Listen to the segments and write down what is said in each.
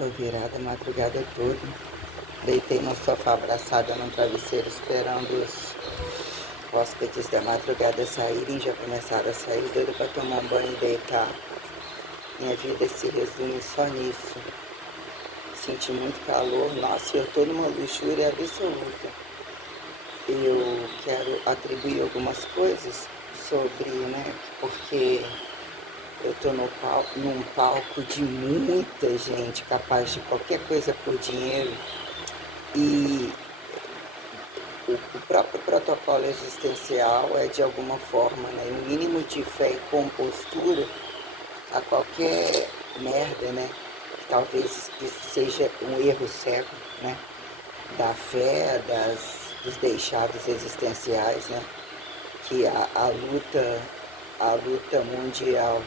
Tô virada a madrugada toda. Deitei no sofá abraçada num travesseiro esperando os hóspedes da madrugada saírem. Já começaram a sair, doido pra tomar um banho e deitar. Minha vida se resume só nisso. Senti muito calor, nossa, eu tô numa luxúria absoluta. Eu quero atribuir algumas coisas sobre, né, porque eu tô num palco de muita gente capaz de qualquer coisa por dinheiro e o próprio protocolo existencial é de alguma forma, né, um mínimo de fé e compostura a qualquer merda, né? Talvez isso seja um erro cego, né? Da fé, dos deixados existenciais, né? Que a luta mundial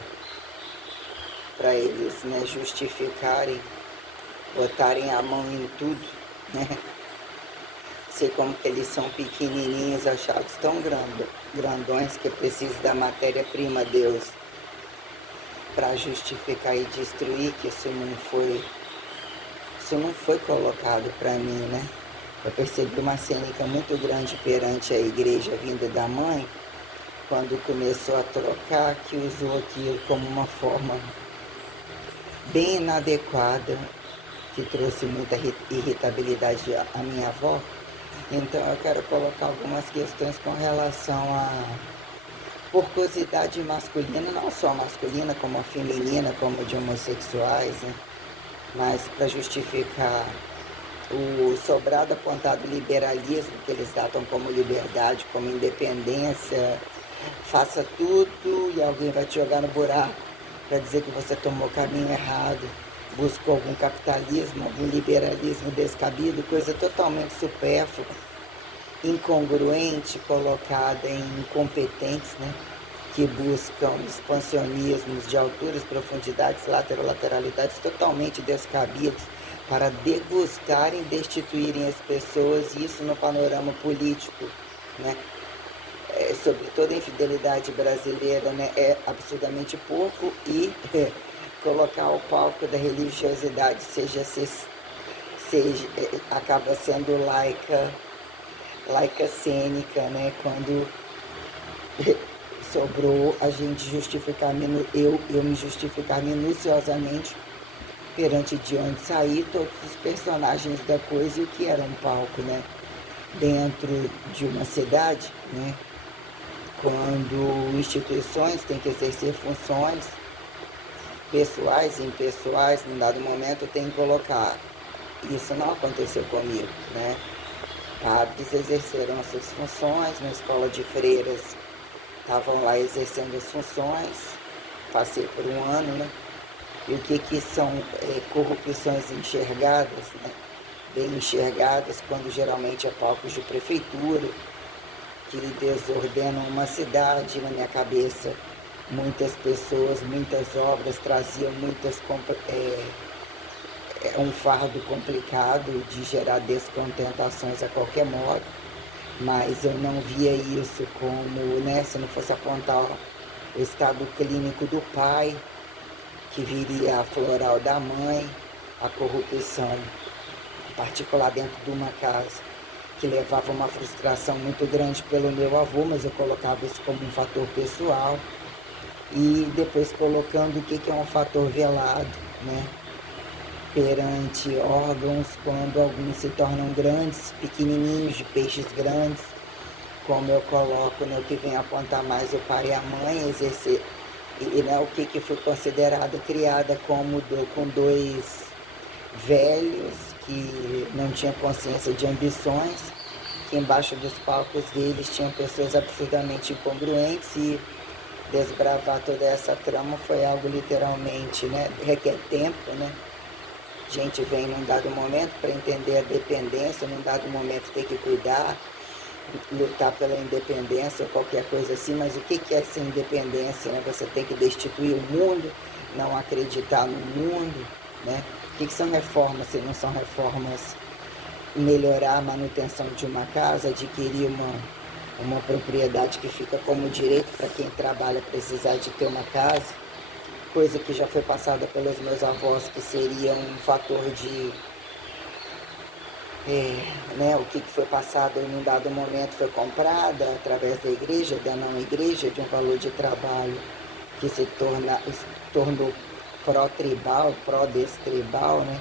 para eles, né, justificarem, botarem a mão em tudo, né? Sei como que eles são pequenininhos, achados tão grandões que precisam da matéria-prima Deus para justificar e destruir, que isso não foi colocado para mim, né? Eu percebi uma cênica muito grande perante a igreja vinda da mãe, quando começou a trocar, que usou aquilo como uma forma bem inadequada, que trouxe muita irritabilidade à minha avó. Então eu quero colocar algumas questões com relação a porcosidade masculina, não só masculina, como a feminina, como a de homossexuais, né? Mas para justificar o sobrado apontado liberalismo, que eles datam como liberdade, como independência, faça tudo e alguém vai te jogar no buraco para dizer que você tomou o caminho errado, buscou algum capitalismo, algum liberalismo descabido, coisa totalmente supérflua, incongruente, colocada em incompetentes, né? Que buscam expansionismos de alturas, profundidades, lateralidades totalmente descabidos para degustarem, destituírem as pessoas, e isso no panorama político, né? Sobre toda a infidelidade brasileira, né? É absurdamente pouco, e colocar o palco da religiosidade acaba sendo laica cênica, né? Quando sobrou a gente eu me justificar minuciosamente perante de onde saí todos os personagens da coisa e o que era um palco, né? Dentro de uma cidade, né? Quando instituições têm que exercer funções pessoais e impessoais, num dado momento tem que colocar. Isso não aconteceu comigo, né? Padres exerceram as suas funções, na escola de freiras estavam lá exercendo as funções, passei por um ano, né? E o que são corrupções enxergadas, né? Bem enxergadas, quando geralmente é palcos de prefeitura, que desordenam uma cidade. Na minha cabeça, muitas pessoas, muitas obras traziam um fardo complicado de gerar descontentações a qualquer modo, mas eu não via isso como, né, se não fosse apontar o estado clínico do pai, que viria a floral da mãe, a corrupção particular dentro de uma casa, que levava uma frustração muito grande pelo meu avô, mas eu colocava isso como um fator pessoal, e depois colocando o que é um fator velado, né? Perante órgãos, quando alguns se tornam grandes, pequenininhos, de peixes grandes, como eu coloco, né, o que vem apontar mais o pai e a mãe, exercer, e né, o que foi considerado, criada com dois velhos que não tinham consciência de ambições, que embaixo dos palcos deles tinham pessoas absurdamente incongruentes, e desbravar toda essa trama foi algo literalmente, né, requer tempo, né? A gente vem num dado momento para entender a dependência, num dado momento tem que cuidar, lutar pela independência ou qualquer coisa assim, mas o que é essa independência, né? Você tem que destituir o mundo, não acreditar no mundo, né? O que são reformas, se não são reformas? Melhorar a manutenção de uma casa, adquirir uma propriedade que fica como direito para quem trabalha precisar de ter uma casa, coisa que já foi passada pelos meus avós, que seria um fator de, né, o que foi passado em um dado momento foi comprada através da igreja, da não igreja, de um valor de trabalho que se tornou pró-tribal, pró-destribal, né?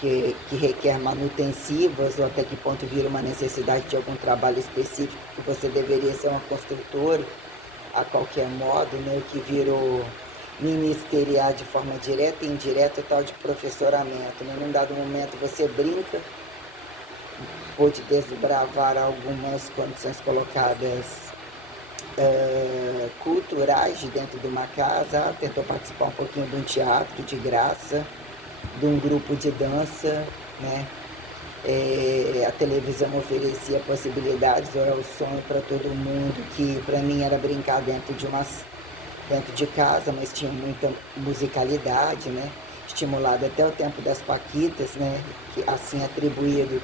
Que requer manutenções, ou até que ponto vira uma necessidade de algum trabalho específico, que você deveria ser uma construtora a qualquer modo, né? O que virou ministerial de forma direta e indireta, tal de professoramento, né? Num dado momento você brinca, pôde desbravar algumas condições colocadas culturais de dentro de uma casa, tentou participar um pouquinho de um teatro de graça, de um grupo de dança, né? A televisão oferecia possibilidades, ou é o sonho para todo mundo, que para mim era brincar dentro de casa, mas tinha muita musicalidade, né? Estimulado até o tempo das Paquitas, né? Que assim atribuído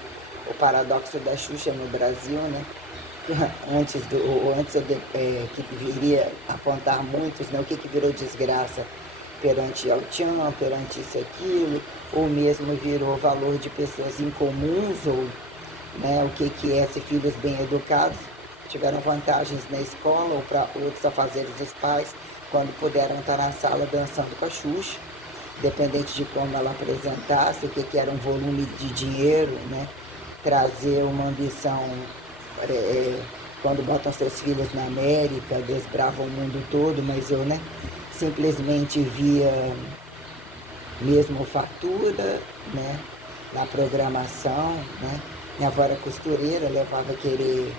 o paradoxo da Xuxa no Brasil, né? Que viria a apontar muitos, né? O que virou desgraça perante ao tchan, perante isso e aquilo, ou mesmo virou valor de pessoas incomuns, ou, né, o que é ser filhos bem educados, tiveram vantagens na escola ou para outros afazeres dos pais, quando puderam estar na sala dançando com a Xuxa, dependente de como ela apresentasse, o que era um volume de dinheiro, né, trazer uma ambição, quando botam seus filhos na América, desbravam o mundo todo, mas eu, né, simplesmente via mesmo fatura, né, na programação, né. Minha avó era costureira, levava a querer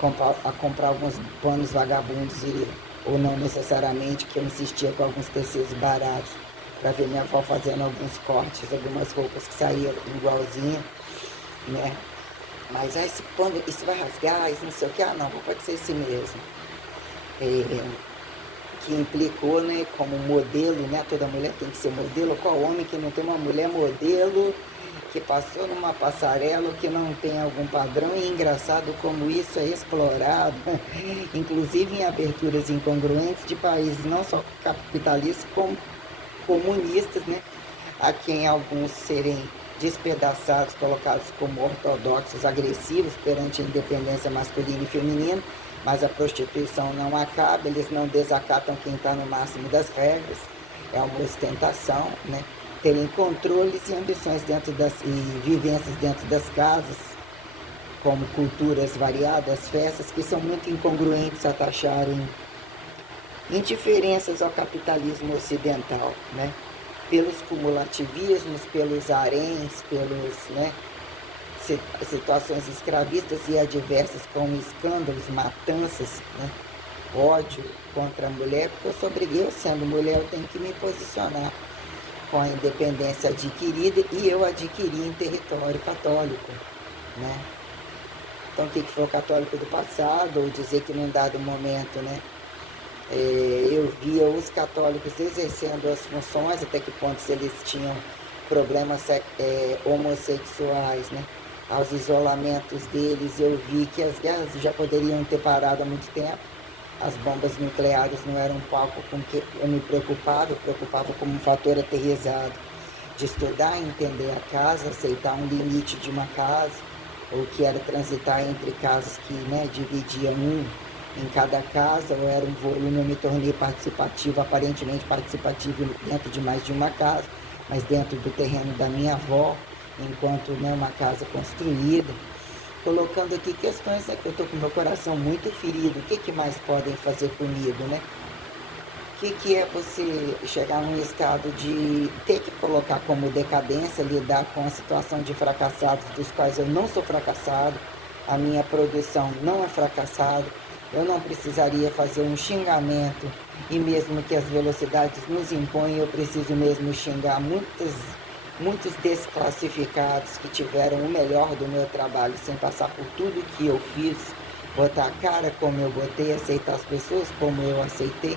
comprar alguns panos vagabundos, ou não necessariamente, que eu insistia com alguns tecidos baratos, para ver minha avó fazendo alguns cortes, algumas roupas que saíam igualzinha, né. Mas esse pano, isso vai rasgar, isso não sei o que, não, pode ser esse mesmo. Que implicou, né, como modelo, né, toda mulher tem que ser modelo, qual homem que não tem uma mulher modelo que passou numa passarela, que não tem algum padrão, e engraçado como isso é explorado, inclusive em aberturas incongruentes de países não só capitalistas, como comunistas, né, a quem alguns serem despedaçados, colocados como ortodoxos, agressivos perante a independência masculina e feminina, mas a prostituição não acaba, eles não desacatam quem está no máximo das regras, é uma ostentação, né? Terem controles e ambições e vivências dentro das casas, como culturas variadas, festas que são muito incongruentes a taxarem indiferenças ao capitalismo ocidental, né? Pelos cumulativismos, pelos haréns, pelos, né, situações escravistas e adversas, como escândalos, matanças, né, ódio contra a mulher, porque eu sendo mulher, eu tenho que me posicionar com a independência adquirida, e eu adquiri em território católico, né? Então, o que foi o católico do passado, ou dizer que num dado momento, né, eu via os católicos exercendo as funções, até que ponto se eles tinham problemas homossexuais, né? Aos isolamentos deles, eu vi que as guerras já poderiam ter parado há muito tempo. As bombas nucleares não eram um palco com que eu me preocupava, como um fator aterrissado de estudar, entender a casa, aceitar um limite de uma casa, ou que era transitar entre casas que, né, dividiam em cada casa, ou era um volume, eu me tornei participativo, aparentemente participativo dentro de mais de uma casa, mas dentro do terreno da minha avó, enquanto, né, uma casa construída, colocando aqui questões, né, que eu estou com meu coração muito ferido, o que mais podem fazer comigo, né? O que é você chegar num estado de ter que colocar como decadência, lidar com a situação de fracassados, dos quais eu não sou fracassado, a minha produção não é fracassada, eu não precisaria fazer um xingamento, e mesmo que as velocidades nos impõem, eu preciso mesmo xingar muitos desclassificados que tiveram o melhor do meu trabalho sem passar por tudo que eu fiz, botar a cara como eu botei, aceitar as pessoas como eu aceitei.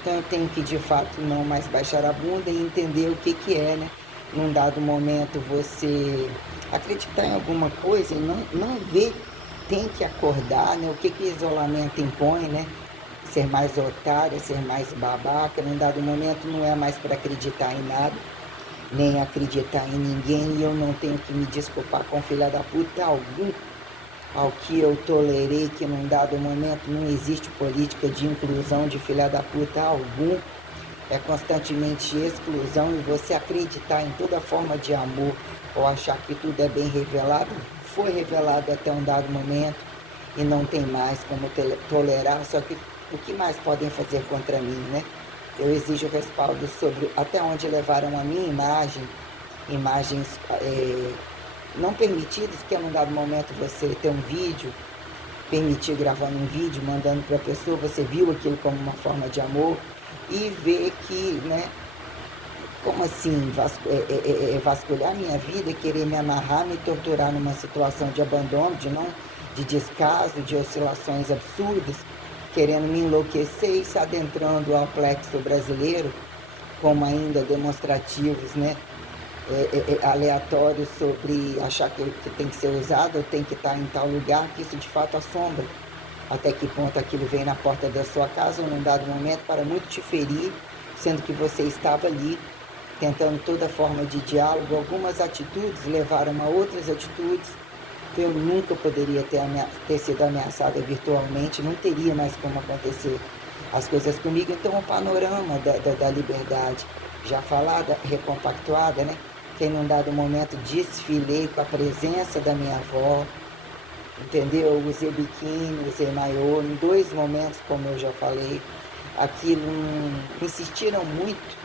Então eu tenho que de fato não mais baixar a bunda e entender o que é, né? Num dado momento você acreditar em alguma coisa e não ver, tem que acordar, né? O que isolamento impõe, né? ser mais otária, ser mais babaca. Num dado momento não é mais para acreditar em nada, nem acreditar em ninguém, e eu não tenho que me desculpar com filha da puta algum ao que eu tolerei, que num dado momento não existe política de inclusão de filha da puta algum, é constantemente exclusão, e você acreditar em toda forma de amor ou achar que tudo é bem revelado, foi revelado até um dado momento e não tem mais como tolerar, só que o que mais podem fazer contra mim, né? Eu exijo respaldo sobre até onde levaram a minha imagem, imagens não permitidas, porque num dado momento você ter um vídeo, permitir gravando um vídeo, mandando para a pessoa, você viu aquilo como uma forma de amor e vê que, né, como assim, vasculhar minha vida, querer me amarrar, me torturar numa situação de abandono, de descaso, de oscilações absurdas, querendo me enlouquecer e se adentrando ao plexo brasileiro, como ainda demonstrativos, né, aleatórios sobre achar que tem que ser usado ou tem que estar em tal lugar, que isso de fato assombra. Até que ponto aquilo vem na porta da sua casa ou num dado momento para muito te ferir, sendo que você estava ali tentando toda forma de diálogo. Algumas atitudes levaram a outras atitudes. Eu nunca poderia ter sido ameaçada virtualmente, não teria mais como acontecer as coisas comigo. Então o panorama da liberdade, já falada, recompactuada, né? Que em um dado momento desfilei com a presença da minha avó, entendeu? Usei biquíni, usei maiô, em 2 momentos, como eu já falei. Aquilo insistiram muito.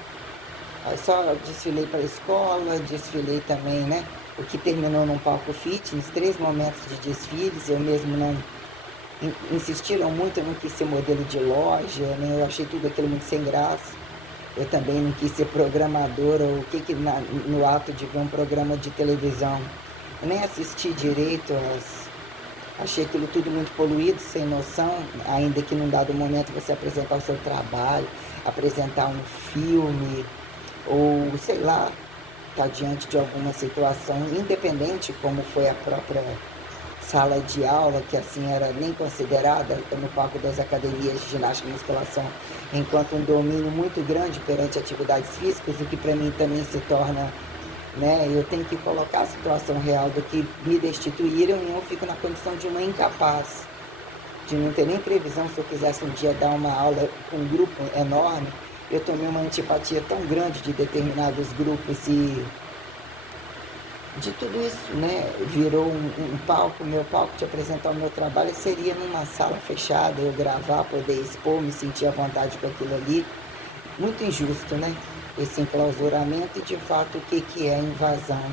Aí só desfilei para a escola, desfilei também, né? O que terminou num palco fitness, 3 momentos de desfiles, eu mesmo não... Insistiram muito, eu não quis ser modelo de loja, né? Eu achei tudo aquilo muito sem graça. Eu também não quis ser programadora, ou o que no ato de ver um programa de televisão. Eu nem assisti direito, achei aquilo tudo muito poluído, sem noção, ainda que num dado momento você apresentar o seu trabalho, apresentar um filme, ou sei lá, estar diante de alguma situação, independente como foi a própria sala de aula, que assim era nem considerada no palco das academias de ginástica e musculação, enquanto um domínio muito grande perante atividades físicas, o que para mim também se torna, né, eu tenho que colocar a situação real do que me destituíram, e eu fico na condição de uma incapaz, de não ter nem previsão. Se eu quisesse um dia dar uma aula com um grupo enorme, eu tomei uma antipatia tão grande de determinados grupos e de tudo isso, né, virou um palco, meu palco de apresentar o meu trabalho seria numa sala fechada, eu gravar, poder expor, me sentir à vontade com aquilo ali. Muito injusto, né, esse enclausuramento, e de fato o que é invasão?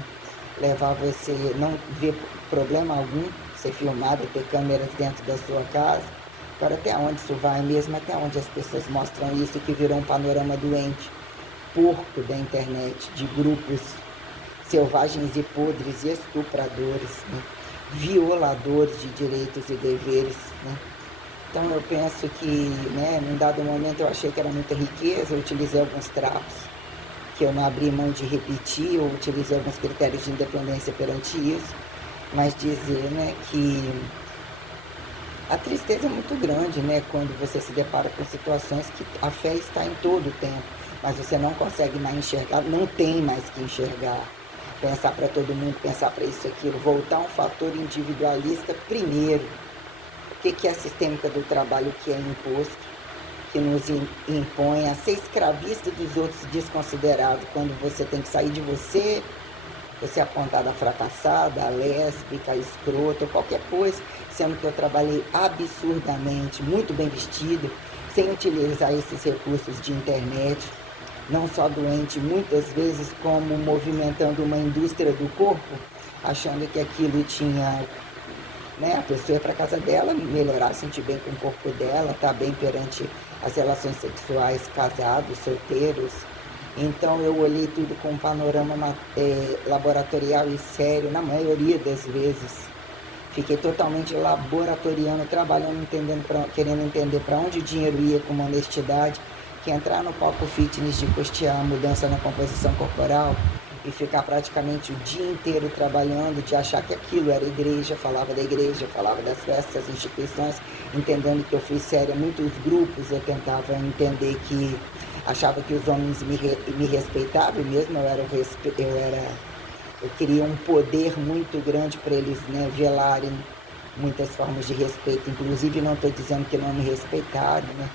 Levar você, não ver problema algum, ser filmado, ter câmeras dentro da sua casa. Agora até onde isso vai mesmo, até onde as pessoas mostram isso, que virou um panorama doente, porco da internet, de grupos selvagens e podres e estupradores, né? Violadores de direitos e deveres, né? Então eu penso que, né, num dado momento eu achei que era muita riqueza, eu utilizei alguns trapos que eu não abri mão de repetir, eu utilizei alguns critérios de independência perante isso, mas dizer, né, que a tristeza é muito grande, né, quando você se depara com situações que a fé está em todo o tempo, mas você não consegue mais enxergar, não tem mais que enxergar. Pensar para todo mundo, pensar para isso e aquilo, voltar a um fator individualista primeiro. O que é a sistêmica do trabalho, que é imposto, que nos impõe a ser escravista dos outros, desconsiderado, quando você tem que sair de você, você é apontada a fracassada, a lésbica, a escrota, qualquer coisa, sendo que eu trabalhei absurdamente, muito bem vestido, sem utilizar esses recursos de internet, não só doente, muitas vezes como movimentando uma indústria do corpo, achando que aquilo tinha, né, a pessoa ia para casa dela, melhorar, sentir bem com o corpo dela, estar bem perante as relações sexuais, casados, solteiros. Então eu olhei tudo com um panorama laboratorial e sério, na maioria das vezes. Fiquei totalmente laboratoriano, trabalhando, querendo entender para onde o dinheiro ia, com uma honestidade, que entrar no palco fitness de custear a mudança na composição corporal e ficar praticamente o dia inteiro trabalhando, de achar que aquilo era igreja, falava da igreja, falava das festas, das instituições, entendendo que eu fui séria. Muitos grupos eu tentava entender que achava que os homens me respeitavam, e mesmo eu queria um poder muito grande para eles, né, velarem muitas formas de respeito. Inclusive, não estou dizendo que não me respeitaram, né,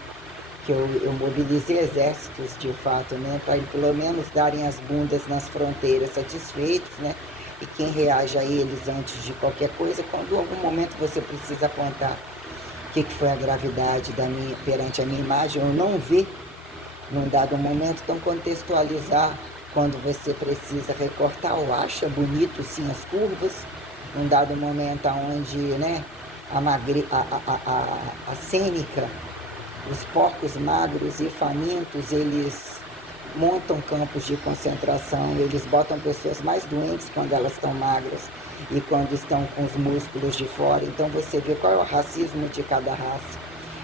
que eu mobilizei exércitos de fato, né, para pelo menos darem as bundas nas fronteiras satisfeitos, né, e quem reage a eles antes de qualquer coisa, quando em algum momento você precisa apontar o que foi a gravidade perante a minha imagem, ou não ver num dado momento, então contextualizar quando você precisa recortar ou acha bonito sim as curvas, num dado momento onde, né, a cênica, os porcos magros e famintos, eles montam campos de concentração, eles botam pessoas mais doentes quando elas estão magras e quando estão com os músculos de fora. Então você vê qual é o racismo de cada raça,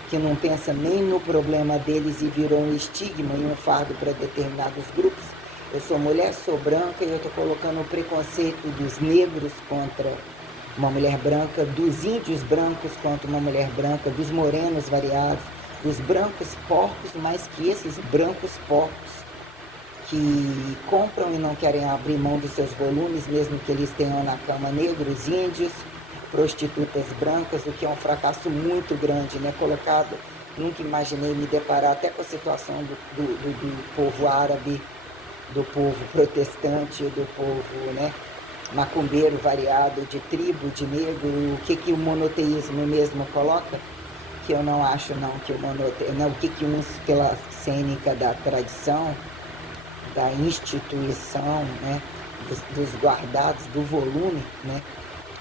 que não pensa nem no problema deles e virou um estigma e um fardo para determinados grupos. Eu sou mulher, sou branca e eu estou colocando o preconceito dos negros contra uma mulher branca, dos índios brancos contra uma mulher branca, dos morenos variados, dos brancos porcos, mais que esses brancos porcos que compram e não querem abrir mão dos seus volumes, mesmo que eles tenham na cama negros, índios, prostitutas brancas, o que é um fracasso muito grande, né? Colocado, nunca imaginei me deparar até com a situação do povo árabe, do povo protestante, do povo, né, macumbeiro variado, de tribo, de negro, o que o monoteísmo mesmo coloca, que eu não acho não, que o monoteísmo, não, o que uns pela cênica da tradição, da instituição, né, dos guardados, do volume, né,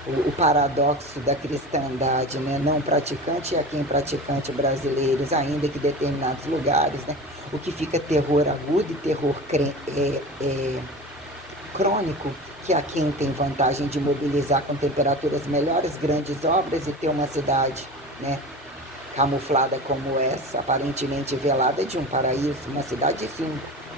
o paradoxo da cristandade, né, não praticante e a quem praticante brasileiros, ainda que em determinados lugares, né, o que fica terror agudo e terror crônico, que a quem tem vantagem de mobilizar com temperaturas melhores grandes obras e ter uma cidade, né, camuflada como essa, aparentemente velada de um paraíso, uma cidade sim,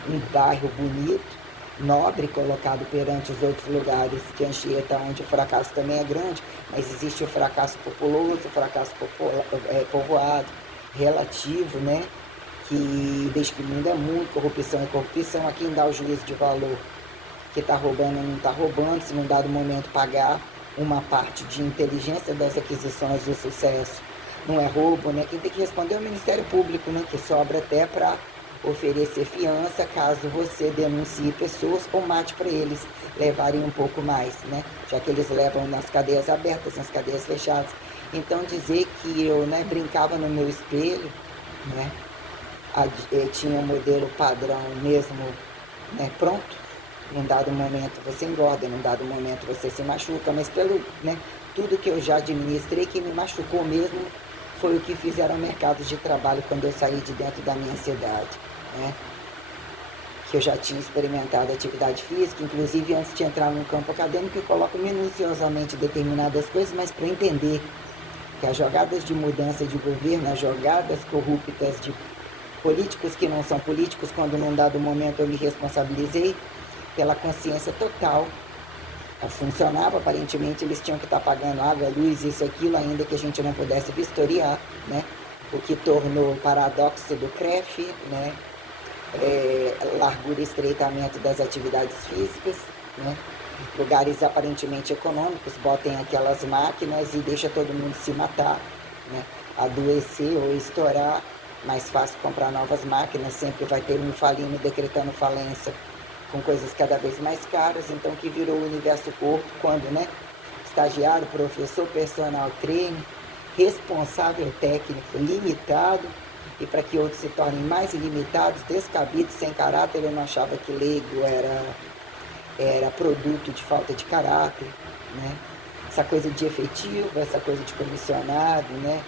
um bairro bonito, nobre, colocado perante os outros lugares de Anchieta, onde o fracasso também é grande, mas existe o fracasso populoso, o fracasso povoado, relativo, né? Que desde que o mundo é muito, corrupção é corrupção, a quem dá o juízo de valor, que está roubando ou não está roubando, se num dado momento pagar uma parte de inteligência das aquisições do sucesso, não é roubo, né? Quem tem que responder é o Ministério Público, né? Que sobra até para oferecer fiança caso você denuncie pessoas ou mate para eles levarem um pouco mais, né? Já que eles levam nas cadeias abertas, nas cadeias fechadas. Então dizer que eu, né, brincava no meu espelho, né? Tinha um modelo padrão mesmo, né, pronto. Num dado momento você engorda, num dado momento você se machuca, mas pelo, né, tudo que eu já administrei, que me machucou mesmo foi o que fizeram mercados de trabalho quando eu saí de dentro da minha ansiedade, né? Que eu já tinha experimentado atividade física, inclusive antes de entrar no campo acadêmico, eu coloco minuciosamente determinadas coisas, mas para entender que as jogadas de mudança de governo, as jogadas corruptas de políticos que não são políticos, quando num dado momento eu me responsabilizei pela consciência total, funcionava, aparentemente eles tinham que estar pagando água, luz, isso, aquilo, ainda que a gente não pudesse vistoriar, né? O que tornou o paradoxo do CREF, né? Largura e estreitamento das atividades físicas, né? Lugares aparentemente econômicos, botem aquelas máquinas e deixa todo mundo se matar, né? Adoecer ou estourar, mais fácil comprar novas máquinas, sempre vai ter um falindo decretando falência, com coisas cada vez mais caras, então que virou o universo corpo, quando, né, estagiário, professor, personal trainer, responsável técnico limitado, e para que outros se tornem mais ilimitados, descabidos, sem caráter, eu não achava que leigo era produto de falta de caráter, né? Essa coisa de efetivo, essa coisa de comissionado, né?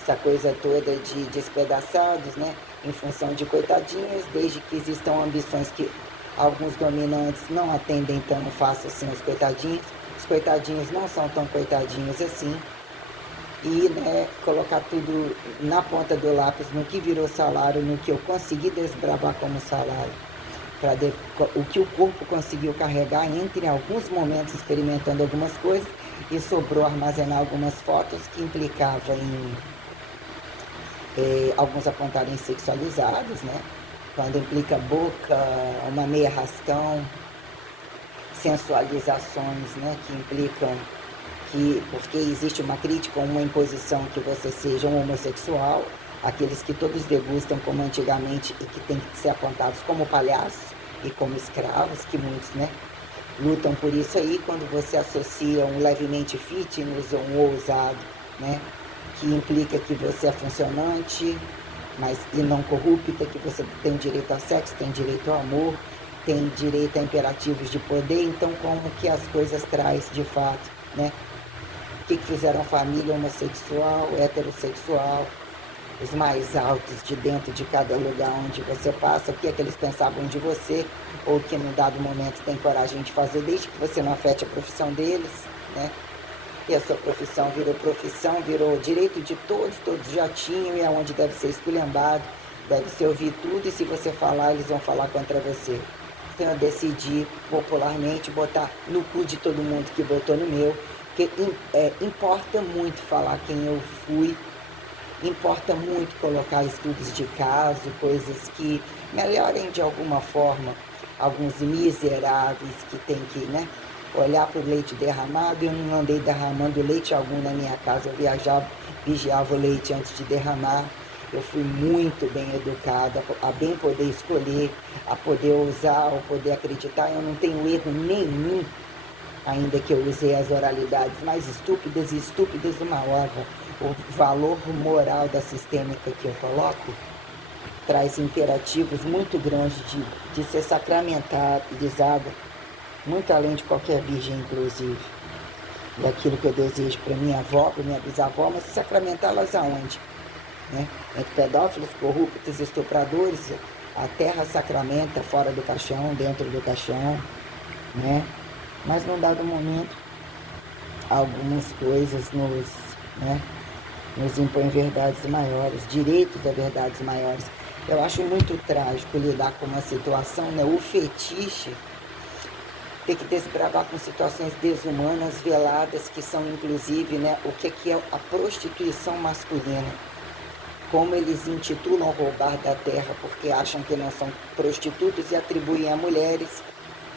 Essa coisa toda de despedaçados, né? Em função de coitadinhos, desde que existam ambições que alguns dominantes não atendem tão fácil assim os coitadinhos não são tão coitadinhos assim, e, né, colocar tudo na ponta do lápis, no que virou salário, no que eu consegui desbravar como salário, o que o corpo conseguiu carregar entre alguns momentos experimentando algumas coisas, e sobrou armazenar algumas fotos que implicavam em alguns apontarem sexualizados, né? Quando implica boca, uma meia arrastão, sensualizações, né? Que implicam que, porque existe uma crítica ou uma imposição que você seja um homossexual, aqueles que todos degustam como antigamente e que têm que ser apontados como palhaços e como escravos, que muitos, né, lutam por isso aí, quando você associa um levemente fitness ou um ousado, né, que implica que você é funcionante, mas e não corrupta, que você tem direito a sexo, tem direito ao amor, tem direito a imperativos de poder. Então como que as coisas traz de fato, né? O que fizeram a família homossexual, heterossexual, os mais altos de dentro de cada lugar onde você passa, o que é que eles pensavam de você, ou que num dado momento tem coragem de fazer, desde que você não afete a profissão deles, né? E a sua profissão, virou direito de todos, todos já tinham, e é onde deve ser esculhambado, deve se ouvir tudo, e se você falar, eles vão falar contra você. Então eu decidi popularmente botar no cu de todo mundo que botou no meu, porque importa muito falar quem eu fui, importa muito colocar estudos de caso, coisas que melhorem de alguma forma alguns miseráveis que tem que, né, olhar para o leite derramado. Eu não andei derramando leite algum na minha casa, eu vigiava o leite antes de derramar. Eu fui muito bem educada, a bem poder escolher, a poder usar, a poder acreditar. Eu não tenho erro nenhum, ainda que eu usei as oralidades mais estúpidas e estúpidas uma ova. O valor moral da sistêmica que eu coloco traz imperativos muito grandes de ser sacramentalizada, muito além de qualquer virgem, inclusive. Daquilo que eu desejo para minha avó, para minha bisavó, mas sacramentá-las aonde? Né? Entre pedófilos, corruptos, estupradores, a terra sacramenta fora do caixão, dentro do caixão, né? Mas num dado momento, algumas coisas nos impõem verdades maiores, direitos a verdades maiores. Eu acho muito trágico lidar com uma situação, né? O fetiche ter que desbravar com situações desumanas, veladas, que são inclusive, né, o que é a prostituição masculina. Como eles intitulam roubar da terra, porque acham que não são prostitutos e atribuem a mulheres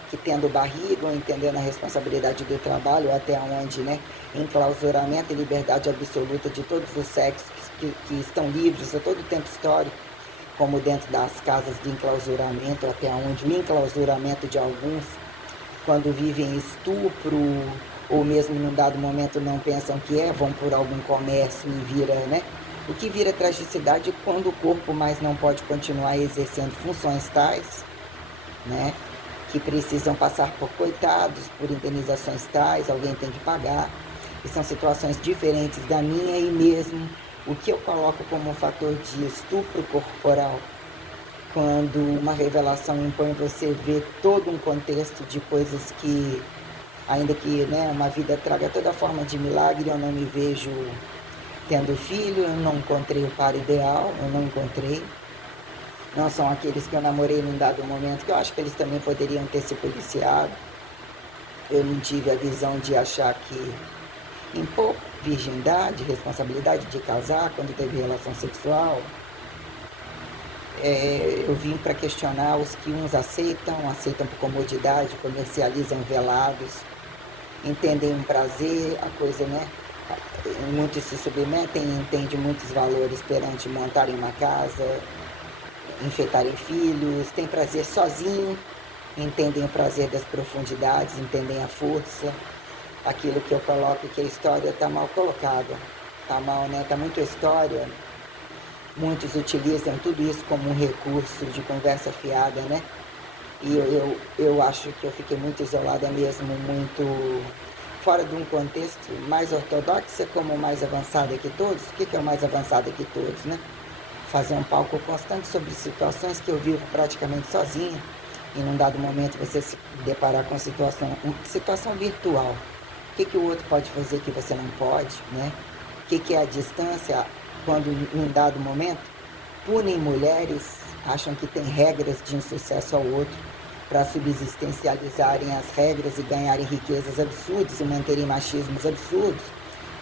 que, tendo barriga ou entendendo a responsabilidade do trabalho, até onde, né, enclausuramento e liberdade absoluta de todos os sexos que estão livres a todo tempo histórico, como dentro das casas de enclausuramento, até onde o enclausuramento de alguns, quando vivem estupro, ou mesmo num dado momento não pensam que vão por algum comércio e vira, né? O que vira tragicidade quando o corpo mais não pode continuar exercendo funções tais, né? Que precisam passar por coitados, por indenizações tais, alguém tem que pagar. E são situações diferentes da minha, e mesmo o que eu coloco como um fator de estupro corporal, quando uma revelação impõe você ver todo um contexto de coisas que, ainda que, né, uma vida traga toda forma de milagre, eu não me vejo tendo filho, eu não encontrei o par ideal, eu não encontrei. Não são aqueles que eu namorei num dado momento, que eu acho que eles também poderiam ter se policiado. Eu não tive a visão de achar que impor virgindade, responsabilidade de casar quando teve relação sexual. Eu vim para questionar os que uns aceitam por comodidade, comercializam velados, entendem um prazer, a coisa, né? Muitos se submetem e entendem muitos valores perante montarem uma casa, enfeitarem filhos, têm prazer sozinho, entendem o prazer das profundidades, entendem a força. Aquilo que eu coloco, que a história está mal colocada, está mal, né? Está muito história. Muitos utilizam tudo isso como um recurso de conversa fiada, né? E eu acho que eu fiquei muito isolada mesmo, muito fora de um contexto mais ortodoxo, como mais avançada que todos. O que é o mais avançado que todos, né? Fazer um palco constante sobre situações que eu vivo praticamente sozinha, e num dado momento você se deparar com situação virtual. O que o outro pode fazer que você não pode, né? O que é a distância, quando num dado momento punem mulheres, acham que tem regras de insucesso ao outro. para subsistencializarem as regras e ganharem riquezas absurdas e manterem machismos absurdos,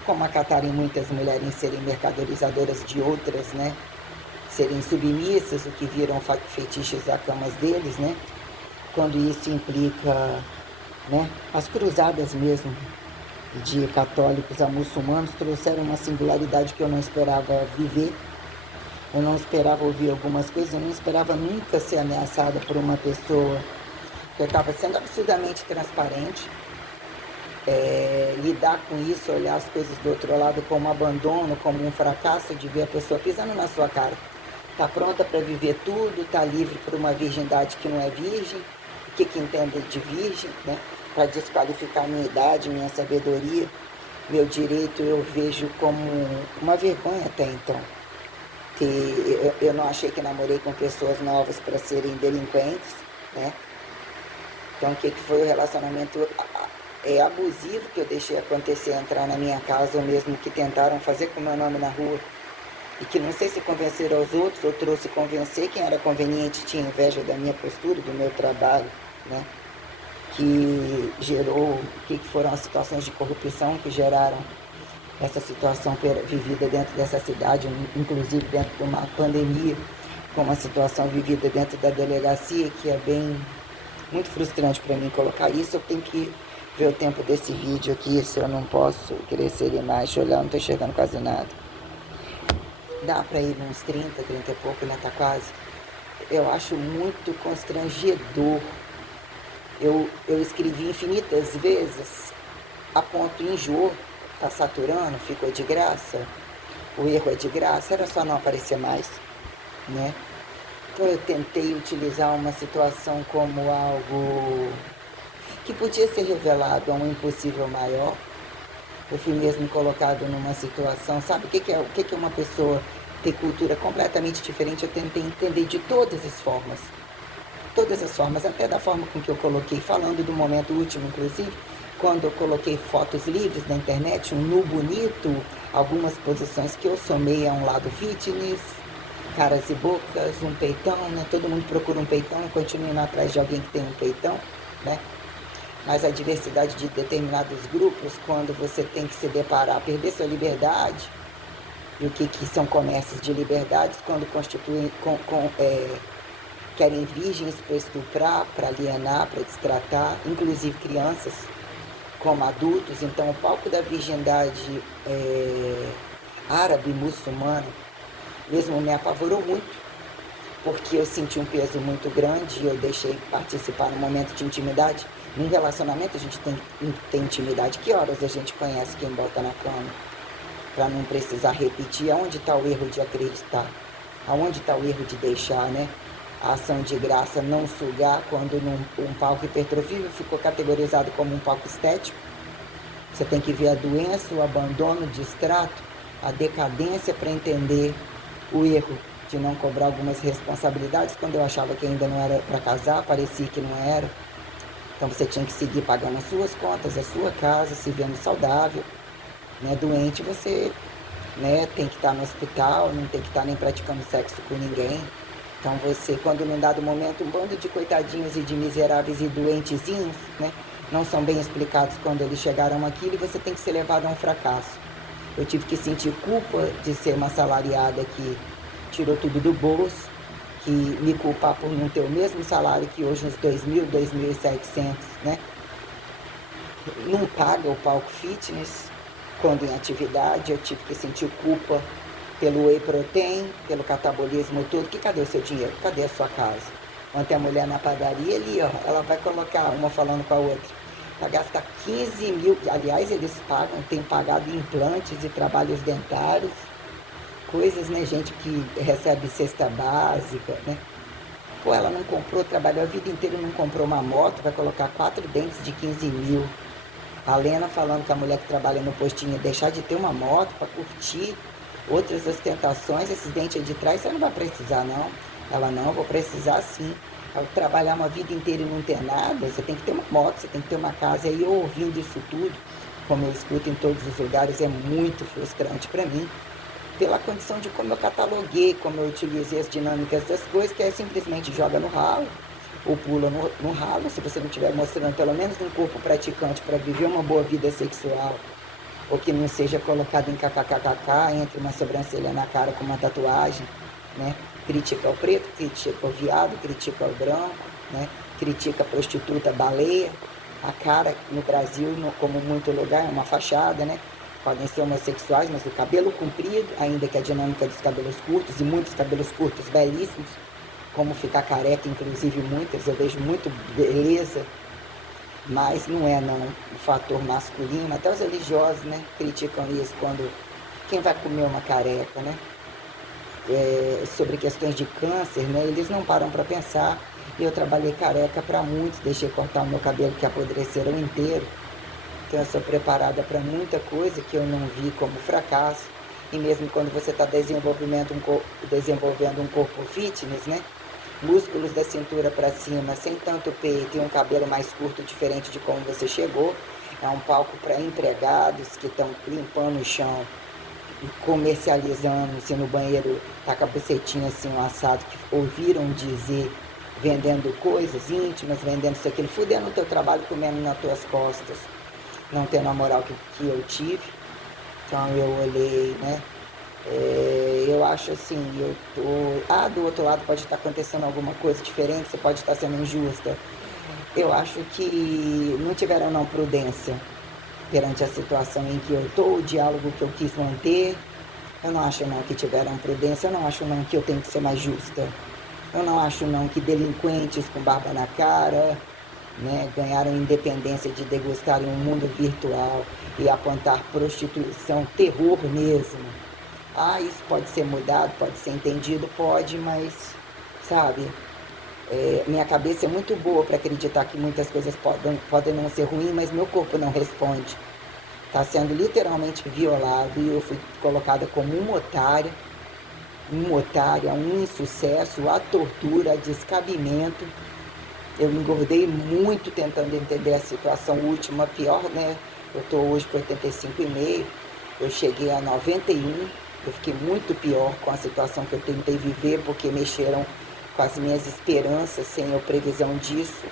como acatarem muitas mulheres em serem mercadorizadoras de outras, né? Serem submissas, o que viram fetiches a camas deles, né? Quando isso implica, né, as cruzadas mesmo de católicos a muçulmanos trouxeram uma singularidade que eu não esperava viver. Eu não esperava ouvir algumas coisas, eu não esperava nunca ser ameaçada por uma pessoa que eu estava sendo absurdamente transparente. Lidar com isso, olhar as coisas do outro lado como abandono, como um fracasso, de ver a pessoa pisando na sua cara. Está pronta para viver tudo, está livre por uma virgindade que não é virgem, o que entende de virgem, né? Para desqualificar minha idade, minha sabedoria, meu direito, eu vejo como uma vergonha até então. Eu não achei que namorei com pessoas novas para serem delinquentes, né? Então o que foi o relacionamento abusivo que eu deixei acontecer, entrar na minha casa, ou mesmo que tentaram fazer com meu nome na rua, e que não sei se convenceram aos outros ou trouxe convencer quem era conveniente, tinha inveja da minha postura, do meu trabalho, né? Que gerou, que foram as situações de corrupção que geraram essa situação vivida dentro dessa cidade, inclusive dentro de uma pandemia, com uma situação vivida dentro da delegacia, que é bem, muito frustrante para mim colocar isso. Eu tenho que ver o tempo desse vídeo aqui, se eu não posso crescer mais, deixa eu olhar, não estou enxergando quase nada. Dá para ir uns 30 e pouco, né? Tá quase. Eu acho muito constrangedor. Eu escrevi infinitas vezes, a ponto de enjoo, tá saturando, ficou de graça, o erro é de graça, era só não aparecer mais, né? Então eu tentei utilizar uma situação como algo que podia ser revelado a um impossível maior. Eu fui mesmo colocado numa situação, sabe o que é uma pessoa ter cultura completamente diferente? Eu tentei entender de todas as formas, até da forma com que eu coloquei, falando do momento último, inclusive, quando eu coloquei fotos livres na internet, um nu bonito, algumas posições que eu somei a um lado fitness, caras e bocas, um peitão, né? Todo mundo procura um peitão, eu continuo indo atrás de alguém que tem um peitão, né? Mas a diversidade de determinados grupos, quando você tem que se deparar, perder sua liberdade, e o que são comércios de liberdades, quando constituem, querem virgens para estuprar, para alienar, para destratar, inclusive crianças como adultos. Então o palco da virgindade árabe, muçulmana, mesmo me apavorou muito, porque eu senti um peso muito grande e eu deixei participar no momento de intimidade. Num relacionamento a gente tem que ter intimidade. Que horas a gente conhece quem bota na cama? Para não precisar repetir. Aonde está o erro de acreditar? Aonde está o erro de deixar, né? A ação de graça não sugar quando um palco hipertrofia ficou categorizado como um palco estético. Você tem que ver a doença, o abandono, o distrato, a decadência para entender o erro de não cobrar algumas responsabilidades. Quando eu achava que ainda não era para casar, parecia que não era. Então você tinha que seguir pagando as suas contas, a sua casa, se vendo saudável, né? Doente você, né, tem que estar no hospital, não tem que estar nem praticando sexo com ninguém. Então você, quando num dado momento, um bando de coitadinhos e de miseráveis e doentezinhos, né, não são bem explicados quando eles chegaram aqui, e você tem que ser levado a um fracasso. Eu tive que sentir culpa de ser uma assalariada que tirou tudo do bolso, que me culpar por não ter o mesmo salário que hoje, uns 2.000, 2.700, né? Não paga o palco fitness quando em atividade. Eu tive que sentir culpa pelo whey protein, pelo catabolismo todo. Que cadê o seu dinheiro? Cadê a sua casa? Ontem a mulher na padaria ali, ó, ela vai colocar uma falando com a outra, para gastar 15 mil. Aliás, eles pagam, têm pagado implantes e trabalhos dentários, coisas, né, gente que recebe cesta básica, né? Pô, ela não comprou, trabalhou a vida inteira, não comprou uma moto, vai colocar 4 dentes de 15 mil. A Lena falando que a mulher que trabalha no postinho deixar de ter uma moto para curtir outras ostentações, esses dentes aí de trás você não vai precisar não. Ela, não, eu vou precisar sim. Ao trabalhar uma vida inteira e não ter nada, você tem que ter uma moto, você tem que ter uma casa. E eu ouvindo isso tudo, como eu escuto em todos os lugares, é muito frustrante para mim, pela condição de como eu cataloguei, como eu utilizei as dinâmicas das coisas, que é simplesmente joga no ralo, ou pula no ralo, se você não estiver mostrando pelo menos um corpo praticante para viver uma boa vida sexual, ou que não seja colocado em kkkk, entre uma sobrancelha na cara com uma tatuagem, né? Critica o preto, critica o viado, critica o branco, né? Critica a prostituta baleia. A cara no Brasil, como em muito lugar, é uma fachada, né? Podem ser homossexuais, mas o cabelo comprido, ainda que a dinâmica dos cabelos curtos, e muitos cabelos curtos belíssimos, como ficar careca, inclusive muitas, eu vejo muito beleza, mas não é não o fator masculino. Até os religiosos, né, criticam isso quando quem vai comer uma careca, né? Sobre questões de câncer, né, eles não param para pensar. Eu trabalhei careca para muitos, deixei cortar o meu cabelo que apodreceram inteiro. Então eu sou preparada para muita coisa que eu não vi como fracasso. E mesmo quando você está desenvolvendo um corpo fitness, né? Músculos da cintura para cima, sem tanto peito e um cabelo mais curto, diferente de como você chegou. É um palco para empregados que estão limpando o chão, comercializando, se no banheiro tá com a bucetinha assim, um assado, que ouviram dizer, vendendo coisas íntimas, vendendo isso, aquilo, fudendo o teu trabalho, comendo nas tuas costas, não tendo a moral que eu tive. Então eu olhei, né? Eu acho assim, do outro lado pode estar acontecendo alguma coisa diferente, você pode estar sendo injusta. Eu acho que não tiveram não prudência perante a situação em que eu estou, o diálogo que eu quis manter. Eu não acho não que tiveram prudência, eu não acho não que eu tenho que ser mais justa. Eu não acho não que delinquentes com barba na cara, né, ganharam independência de degustarem um mundo virtual e apontar prostituição, terror mesmo. Isso pode ser mudado, pode ser entendido, pode, mas, sabe, minha cabeça é muito boa para acreditar que muitas coisas podem não ser ruins, mas meu corpo não responde. Está sendo literalmente violado e eu fui colocada como uma otária, um insucesso, a tortura, a descabimento. Eu engordei muito tentando entender a situação última, pior, né? Eu estou hoje com 85,5, eu cheguei a 91, eu fiquei muito pior com a situação que eu tentei viver, porque mexeram com as minhas esperanças, sem eu previsão disso.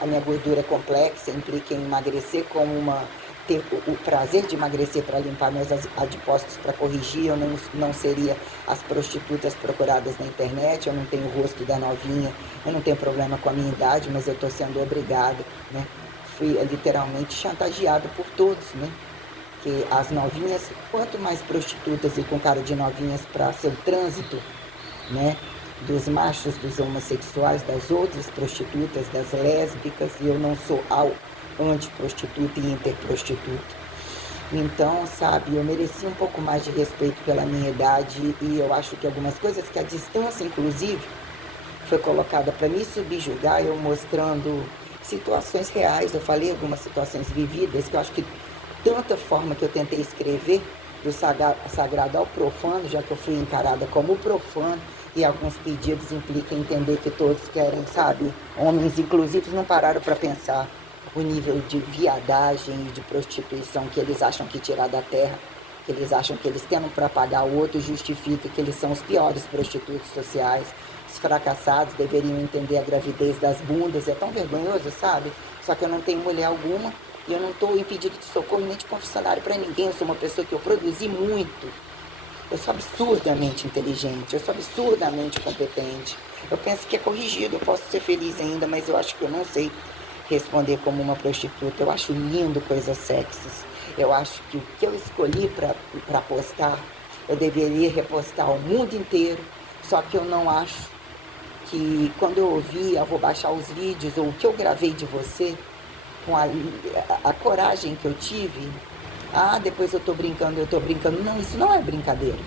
A minha gordura é complexa, implica em emagrecer ter o prazer de emagrecer para limpar meus adipócitos, para corrigir. Eu não seria as prostitutas procuradas na internet, eu não tenho o rosto da novinha, eu não tenho problema com a minha idade, mas eu estou sendo obrigada, né? Fui literalmente chantageada por todos, né? Que as novinhas, quanto mais prostitutas e com cara de novinhas para seu trânsito, né? Dos machos, dos homossexuais, das outras prostitutas, das lésbicas, e eu não sou antiprostituta e interprostituta. Então, sabe, eu mereci um pouco mais de respeito pela minha idade, e eu acho que algumas coisas que a distância, inclusive, foi colocada para me subjugar, eu mostrando situações reais. Eu falei algumas situações vividas, que eu acho que tanta forma que eu tentei escrever, do sagrado ao profano, já que eu fui encarada como profano, e alguns pedidos implicam entender que todos querem, sabe, homens inclusivos não pararam para pensar o nível de viadagem e de prostituição que eles acham que tirar da terra, que eles acham que eles tendo para pagar o outro justifica que eles são os piores prostitutos sociais. Os fracassados deveriam entender a gravidez das bundas, é tão vergonhoso, sabe? Só que eu não tenho mulher alguma e eu não estou em pedido de socorro nem de confessionário para ninguém. Eu sou uma pessoa que eu produzi muito. Eu sou absurdamente inteligente, eu sou absurdamente competente. Eu penso que é corrigido, eu posso ser feliz ainda, mas eu acho que eu não sei responder como uma prostituta. Eu acho lindo coisas sexys. Eu acho que o que eu escolhi para postar, eu deveria repostar ao mundo inteiro. Só que eu não acho que quando eu ouvir, eu vou baixar os vídeos ou o que eu gravei de você, com a coragem que eu tive. Depois eu tô brincando. Não, isso não é brincadeira.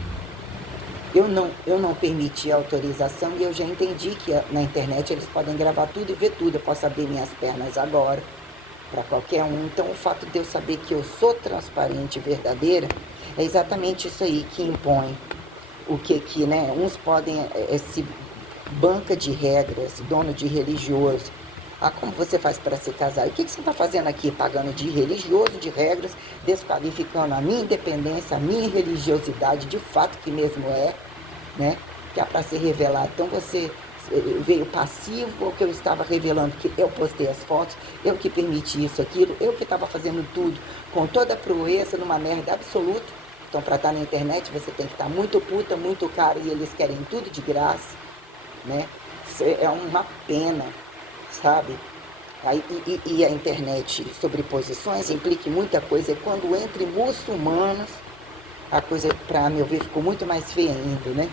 Eu não permiti a autorização e eu já entendi que na internet eles podem gravar tudo e ver tudo. Eu posso abrir minhas pernas agora para qualquer um. Então o fato de eu saber que eu sou transparente e verdadeira é exatamente isso aí que impõe. O que né? Uns podem se banca de regras, dono de religioso. Como você faz para se casar? E o que você está fazendo aqui? Pagando de religioso, de regras, desqualificando a minha independência, a minha religiosidade, de fato que mesmo é, né? Que é para ser revelado. Então você veio passivo ou que eu estava revelando que eu postei as fotos, eu que permiti isso, aquilo, eu que estava fazendo tudo com toda a proeza, numa merda absoluta. Então, para estar na internet, você tem que estar muito puta, muito cara, e eles querem tudo de graça, né? Isso é uma pena, sabe? Aí, e a internet sobre posições implica muita coisa, e quando entre muçulmanos, a coisa, para meu ver, ficou muito mais feia ainda, né?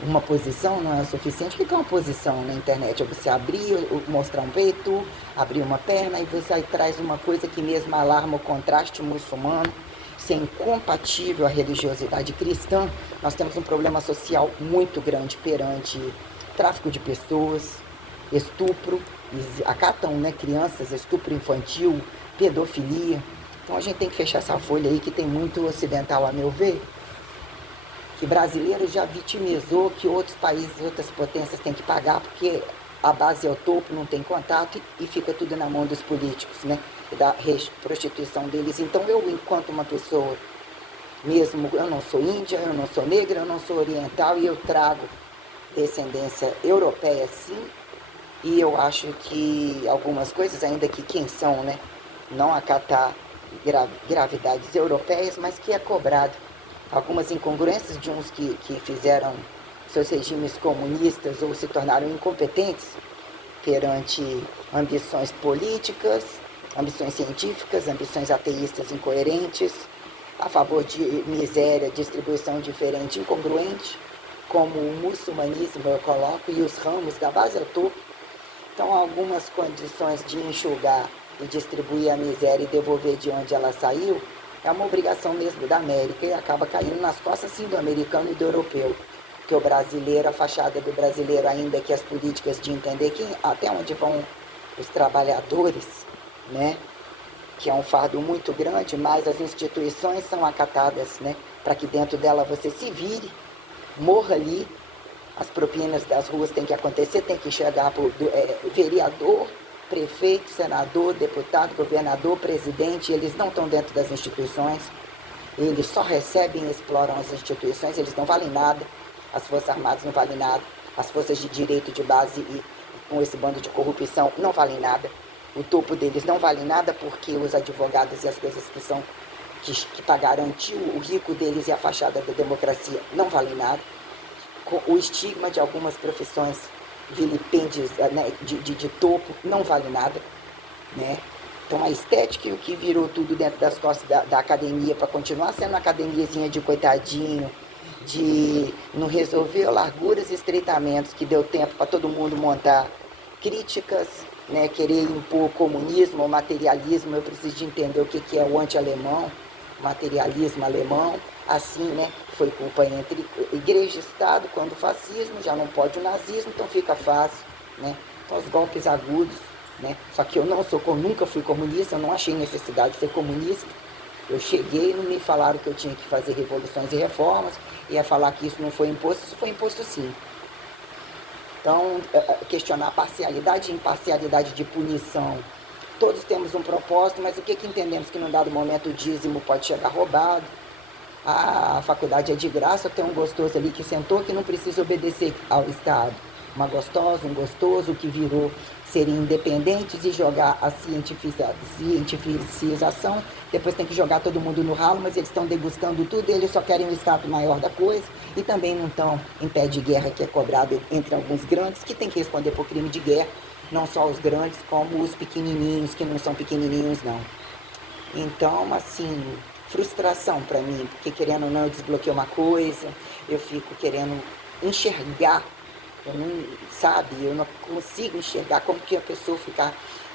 Uma posição não é o suficiente. O que é uma posição na internet? É você abrir, mostrar um peito, abrir uma perna, e você aí traz uma coisa que mesmo alarma o contraste muçulmano, ser incompatível à religiosidade cristã. Nós temos um problema social muito grande perante tráfico de pessoas, estupro, acatam, né, crianças, estupro infantil, pedofilia. Então a gente tem que fechar essa folha aí, que tem muito ocidental, a meu ver, que brasileiro já vitimizou, que outros países, outras potências têm que pagar, porque a base é o topo, não tem contato, e fica tudo na mão dos políticos, né? Da prostituição deles. Então eu, enquanto uma pessoa, mesmo eu não sou índia, eu não sou negra, eu não sou oriental, e eu trago descendência europeia, sim, e eu acho que algumas coisas, ainda que quem são, né? Não acatar gravidades europeias, mas que é cobrado algumas incongruências de uns que fizeram seus regimes comunistas ou se tornaram incompetentes perante ambições políticas, ambições científicas, ambições ateístas incoerentes, a favor de miséria, distribuição diferente, incongruente, como o muçulmanismo eu coloco, e os ramos da base ao topo. Então, algumas condições de enxugar e distribuir a miséria e devolver de onde ela saiu é uma obrigação mesmo da América, e acaba caindo nas costas, sim, do americano e do europeu. Porque o brasileiro, a fachada do brasileiro, ainda que as políticas de entender até onde vão os trabalhadores, né? Que é um fardo muito grande, mas as instituições são acatadas, né? Para que dentro dela você se vire, morra ali. As propinas das ruas têm que acontecer, tem que chegar por vereador, prefeito, senador, deputado, governador, presidente. Eles não estão dentro das instituições, eles só recebem e exploram as instituições, eles não valem nada. As Forças Armadas não valem nada, as forças de direito de base e com esse bando de corrupção não valem nada. O topo deles não vale nada, porque os advogados e as coisas que garantiu o rico deles e a fachada da democracia não valem nada. O estigma de algumas profissões vilipêndias, né, de topo não vale nada, né? Então a estética e o que virou tudo dentro das costas da academia, para continuar sendo uma academiazinha de coitadinho, de não resolver larguras e estreitamentos, que deu tempo para todo mundo montar críticas, né, querer impor comunismo ou materialismo. Eu preciso de entender o que é o anti-alemão, materialismo alemão. Assim, né, foi culpa entre igreja e Estado, quando o fascismo, já não pode o nazismo, então fica fácil, né? Então os golpes agudos, né? Só que eu não sou, nunca fui comunista, eu não achei necessidade de ser comunista. Eu cheguei, não me falaram que eu tinha que fazer revoluções e reformas, ia falar que isso não foi imposto, isso foi imposto sim. Então, questionar parcialidade e imparcialidade de punição. Todos temos um propósito, mas o que entendemos? Que num dado momento o dízimo pode chegar roubado, a faculdade é de graça, tem um gostoso ali que sentou, que não precisa obedecer ao Estado. Uma gostosa, um gostoso que virou serem independentes e jogar a cientificação, depois tem que jogar todo mundo no ralo, mas eles estão degustando tudo, eles só querem o Estado maior da coisa, e também não estão em pé de guerra, que é cobrado entre alguns grandes, que tem que responder por crime de guerra, não só os grandes, como os pequenininhos, que não são pequenininhos não. Então, assim, frustração para mim, porque querendo ou não eu desbloqueio uma coisa, eu fico querendo enxergar, eu não, sabe, eu não consigo enxergar como que a pessoa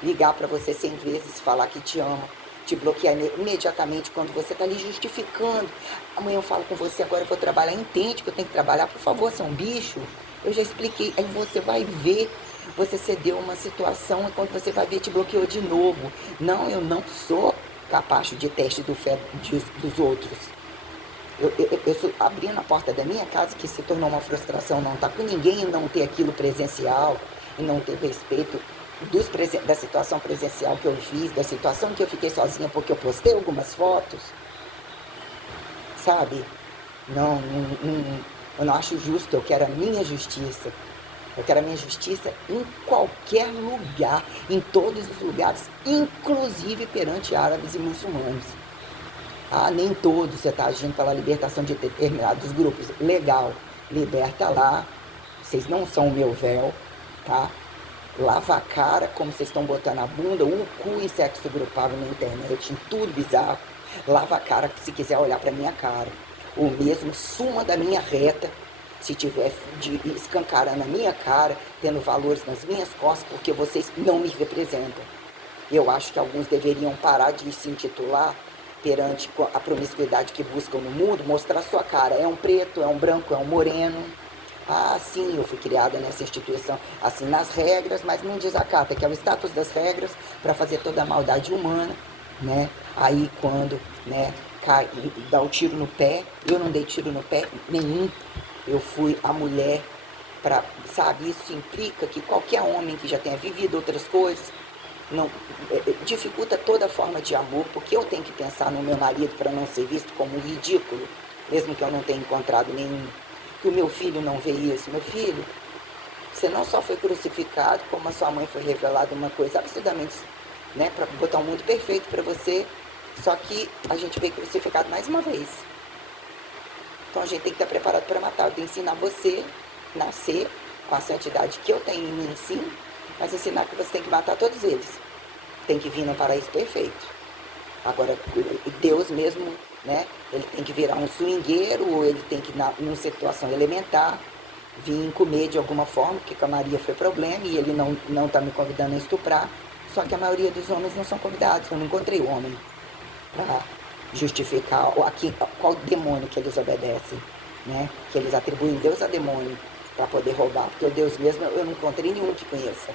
ligar para você 100 vezes, falar que te ama, te bloquear imediatamente quando você está ali justificando. Amanhã eu falo com você, agora eu vou trabalhar, entende que eu tenho que trabalhar, por favor, você é um bicho, eu já expliquei, aí você vai ver, você cedeu uma situação e quando você vai ver te bloqueou de novo. Não, eu não sou capacho de teste do fé dos outros. Eu abrindo a porta da minha casa, que se tornou uma frustração não estar com ninguém e não ter aquilo presencial, e não ter respeito da situação presencial que eu fiz, da situação que eu fiquei sozinha porque eu postei algumas fotos, sabe? Não, eu não acho justo, eu quero a minha justiça. Eu quero a minha justiça em qualquer lugar, em todos os lugares, inclusive perante árabes e muçulmanos. Ah, nem todos você está agindo pela libertação de determinados grupos. Legal, liberta lá. Vocês não são o meu véu, tá? Lava a cara como vocês estão botando a bunda, o cu em sexo grupal na internet, em tudo bizarro. Lava a cara se quiser olhar pra minha cara. Ou mesmo suma da minha reta, se tiver escancarando a minha cara, tendo valores nas minhas costas, porque vocês não me representam. Eu acho que alguns deveriam parar de se intitular perante a promiscuidade que buscam no mundo, mostrar sua cara. É um preto, é um branco, é um moreno. Ah, sim, eu fui criada nessa instituição, assim, nas regras, mas não desacata, que é o status das regras para fazer toda a maldade humana, né? Aí quando, né, cai, dá o tiro no pé, eu não dei tiro no pé nenhum, eu fui a mulher para, sabe, isso implica que qualquer homem que já tenha vivido outras coisas, não dificulta toda forma de amor, porque eu tenho que pensar no meu marido para não ser visto como um ridículo, mesmo que eu não tenha encontrado nenhum. Que o meu filho não vê isso. Meu filho, você não só foi crucificado, como a sua mãe foi revelada uma coisa absurdamente, né, para botar um mundo perfeito para você, só que a gente veio crucificado mais uma vez. Então a gente tem que estar preparado para matar. Eu tenho que ensinar você a nascer com a santidade que eu tenho em mim, sim, mas ensinar que você tem que matar todos eles. Tem que vir no paraíso perfeito. Agora, Deus mesmo, né, ele tem que virar um swingueiro, ou ele tem que, numa situação elementar, vir comer de alguma forma, porque com a Maria foi problema, e ele não tá me convidando a estuprar. Só que a maioria dos homens não são convidados, eu não encontrei homem para justificar qual demônio que eles obedecem, né, que eles atribuem Deus a demônio para poder roubar, porque o Deus mesmo eu não encontrei nenhum que conheça.